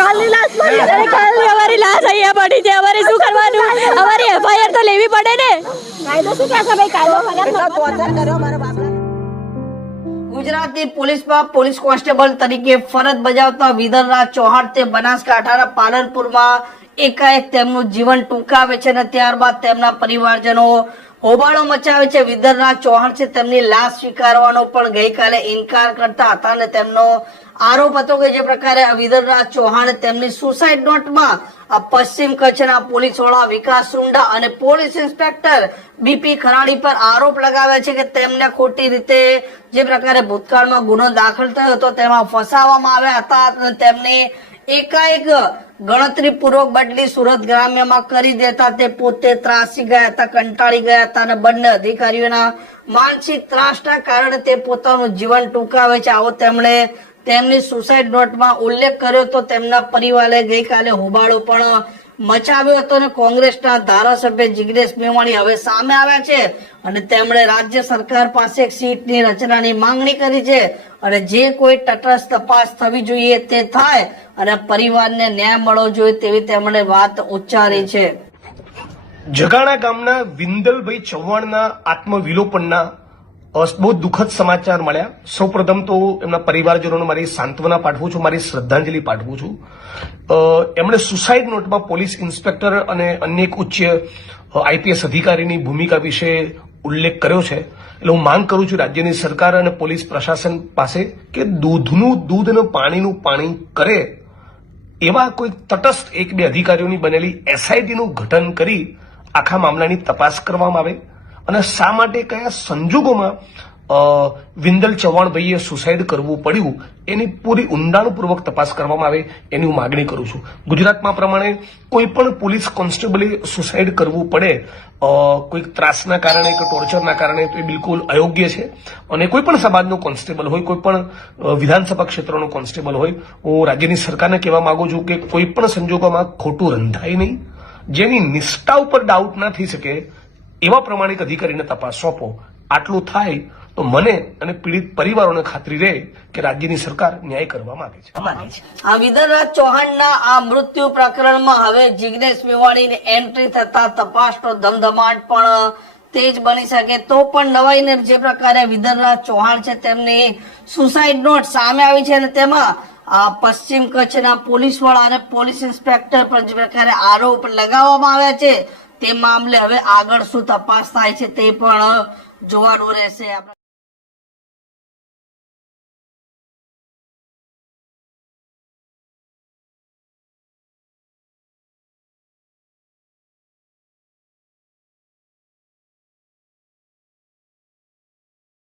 કાલની લાશ પડી છે. કાલની અમારી લાશ અહીંયા પડી છે. અમારે શું કરવાનું? અમારી એફઆઈઆર તો લેવી પડે ને. કાયદો શું કહે છે ભાઈ? કાયદો ફરિયાદ ટોર્ચર કર્યો મારા બાપને ગુજરાતની પોલીસમાં પોલીસ કોન્સ્ટેબલ તરીકે ફરજ બજાવતા વિદરરાજ ચૌહાણ તે બનાસકાંઠાના પાલનપુરમાં એકાએક તેમનું જીવન ટૂંકાવે છે અને ત્યારબાદ તેમના પરિવારજનો હોબાળો મચાવે છે. વિદરરાજ ચૌહાણ છે તેમની લાશ સ્વીકારવાનો પણ ગઈકાલે ઇનકાર કરતા હતા અને તેમનો આરોપ હતો કે જે પ્રકારે વિદરરાજ ચૌહાણે તેમની સુસાઇડ નોટમાં પશ્ચિમ કચ્છના પોલીસ વડા વિકાસ સુંડા અને પોલીસ ઇન્સ્પેક્ટર બીપી ખરાડી પર આરોપ લગાવ્યા છે કે તેમને ખોટી રીતે જે પ્રકારે ભૂતકાળમાં ગુનો દાખલ થયો હતો, તેમાં ફસાવવામાં આવ્યા હતા અને તેમની એકાએક ગણતરી પૂર્વક બદલી સુરત ગ્રામ્યમાં કરી દેતા તે પોતે ત્રાસી ગયા હતા, કંટાળી ગયા હતા અને બંને અધિકારીઓના માનસિક ત્રાસના કારણે તે પોતાનું જીવન ટૂંકાવે છે. આવો તેમણે તેમની સુસાઇડ નોટમાં ઉલ્લેખ કર્યો તો તેમના પરિવારે ગઈકાલે હોબાળો પણ મચાવ્યો હતો અને કોંગ્રેસના ધારાસભ્ય જિગ્નેશ મેવાણી હવે સામે આવ્યા છે અને તેમણે રાજ્ય સરકાર પાસે એક સીટની રચનાની માંગણી કરી છે અને જે કોઈ તટસ્થ તપાસ થવી જોઈએ તે થાય અને પરિવારને ન્યાય મળવો જોઈએ તેવી તેમણે વાત ઉચ્ચારી છે. જગાણા ગામના વિંદલભાઈ ચૌહાણના આત્મવિલોપનના બહુ દુઃખદ સમાચાર મળ્યા. સૌપ્રથમ તો એમના પરિવારજનોને મારી સાંત્વના પાઠવું છું, મારી શ્રદ્ધાંજલિ પાઠવું છું. એમણે સુસાઇડ નોટમાં પોલીસ ઇન્સ્પેક્ટર અને અન્ય એક ઉચ્ચ આઈપીએસ અધિકારીની ભૂમિકા વિશે ઉલ્લેખ કર્યો છે. એટલે હું માંગ કરું છું રાજ્યની સરકાર અને પોલીસ પ્રશાસન પાસે કે દૂધનું, દૂધ અને પાણીનું પાણી કરે એવા કોઈ તટસ્થ એક બે અધિકારીઓની બનેલી એસઆઈટીનું ગઠન કરી આખા મામલાની તપાસ કરવામાં આવે. અને શા માટે કયા સંજોગોમાં વિંદલ ચૌહાણભાઈએ સુસાઇડ કરવું પડ્યું, એની પૂરી ઊંડાણપૂર્વક તપાસ કરવામાં આવે એની હું માગણી કરું છું. ગુજરાતમાં પ્રમાણે કોઈ પણ પોલીસ કોન્સ્ટેબલે સુસાઇડ કરવું પડે કોઈક ત્રાસના કારણે, કે ટોર્ચરના કારણે, તો એ બિલકુલ અયોગ્ય છે. અને કોઈ પણ સમાજનો કોન્સ્ટેબલ હોય, કોઈ પણ વિધાનસભા ક્ષેત્રનો કોન્સ્ટેબલ હોય, હું રાજ્યની સરકારને કહેવા માંગુ છું કે કોઈ પણ સંજોગોમાં ખોટું રંધાય નહીં. જેની નિષ્ઠા ઉપર ડાઉટ ના થઈ શકે એવા પ્રમાણિક અધિકારીને તપાસ સોંપો. આટલું થાય તો મને અને પીડિત પરિવારોને ખાતરી રહે કે રાજ્યની સરકાર ન્યાય કરવા માંગે છે. આ વિદરરાજ ચૌહાણના આ મૃત્યુ પ્રકરણમાં હવે જિજ્ઞેશ મેવાણીની એન્ટ્રી થતા તપાસનો ધમધમાટ પણ તેજ બની શકે તો પણ નવાઈને જે પ્રકારે વિદરરાજ ચૌહાણ છે તેમની સુસાઇડ નોટ સામે આવી છે અને તેમાં આ પશ્ચિમ કચ્છના પોલીસ વડા અને પોલીસ ઇન્સ્પેક્ટર પર જે પ્રકારે આરોપ લગાવવામાં આવ્યા છે તે મામલે હવે આગળ શું તપાસ થાય છે તે પણ જોવાનું રહેશે.